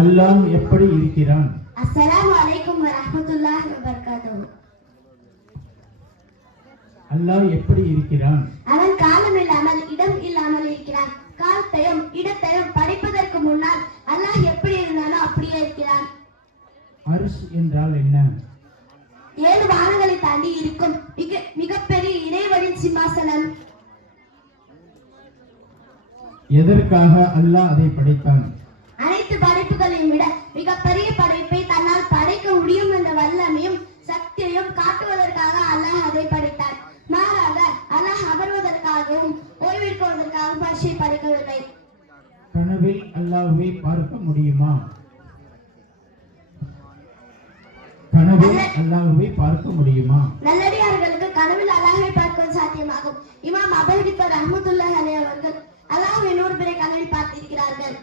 அல்லாஹ் எப்படி இருக்கிறான்? அஸ்ஸலாமு அலைக்கும் வரஹ்மத்துல்லாஹி வபரகாத்துஹு. அல்லாஹ் எப்படி இருக்கிறான்? அவன் காலம் இல்லாமல் இடம் இல்லாமல் இருக்கிறான். காலத்தையும் இடத்தையும் படைப்பதற்கு முன்னால் அல்லாஹ் எப்படி இருந்தானோ அப்படியே இருக்கிறான். அர்ஷ் என்றால் என்ன? ஏழு வானங்களை தாண்டி இருக்கும் மிக மிகப்பெரிய இறைவனின் சிம்மாசனம். எதற்காக அல்லாஹ் அதை படைத்தான்? ஓய்வெடுக்குவதற்காகவும் பரிசை படைக்கவில்லை கனவில் அல்லாஹ்வை பார்க்க முடியுமா? கனவில் அல்லாஹ்வை பார்க்க முடியுமா? நல்லடியார்களுக்கு கனவில் அல்லாஹை பார்க்கும் சாத்தியமாகும். இமாம் அபஹிபர் அஹமதுல்லாஹ் அலி அவர்கள் அல்லாஹ்வை நூறு பேரை கனவில் பார்த்திருக்கிறார்கள்.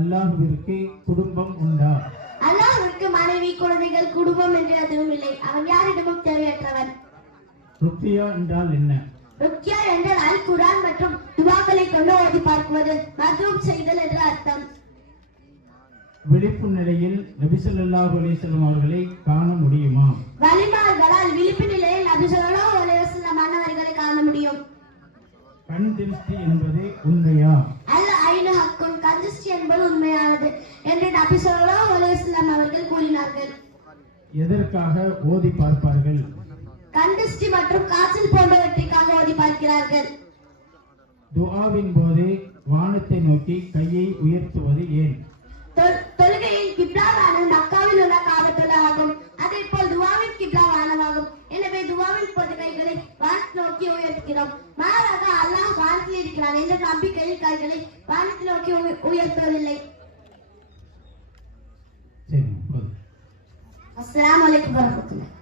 அல்லாஹ்விற்கு குடும்பம் உண்டா? அல்லாஹ்விற்கு மனைவி குழந்தைகள் குடும்பம் என்று எதுவும் இல்லை. அவன் யாரிடமும் தேவையற்றவன். ருக்கியா என்றால் என்ன? ருக்கியா ஓதி பார்க்குவது மதுவும் செய்தல் என்று அர்த்தம். விழிப்பு நிலையில் நபி ஸல்லல்லாஹு அலைஹி வஸல்லம் அவர்களை காண முடியுமா? வலிமார்களால் விழிப்பு நிலையில் நபி ஸல்லல்லாஹு அலைஹி வஸல்லம் மன்னவர்களை காண முடியும். கண் திருஷ்டி என்பது உண்மையா? அல்ல ஐநு ஹக்குன் கந்திஷ்டி என்பது உண்மையானது என்று நபி ஸல்லல்லாஹு அலைஹி வஸல்லம் அவர்கள் கூறினார்கள். எதற்காக ஓதி பார்ப்பார்கள்? கந்திஷ்டி மற்றும் துஆவின் போது வானத்தை நோக்கி கையை உயர்த்துவது ஏன்? தொல்- தொழுகையில் கிப்லாவான மக்காவில் உள்ள காபத்துல்லா ஆகும் அதே போல் துவாவின் கிப்லா வானமாகும் எனவே துவாவின் பொது கைகளை வானத்தை நோக்கி உயர்த்துகிறோம். மாறாக அல்லாஹ் வானத்தில் இருக்கிறான் என்ற நம்பிக்கையில் கைகளை வானத்தை நோக்கி உய- உயர்த்தவில்லை அஸ்ஸலாமு அலைக்கும் வரஹ்மத்துல்லாஹ்.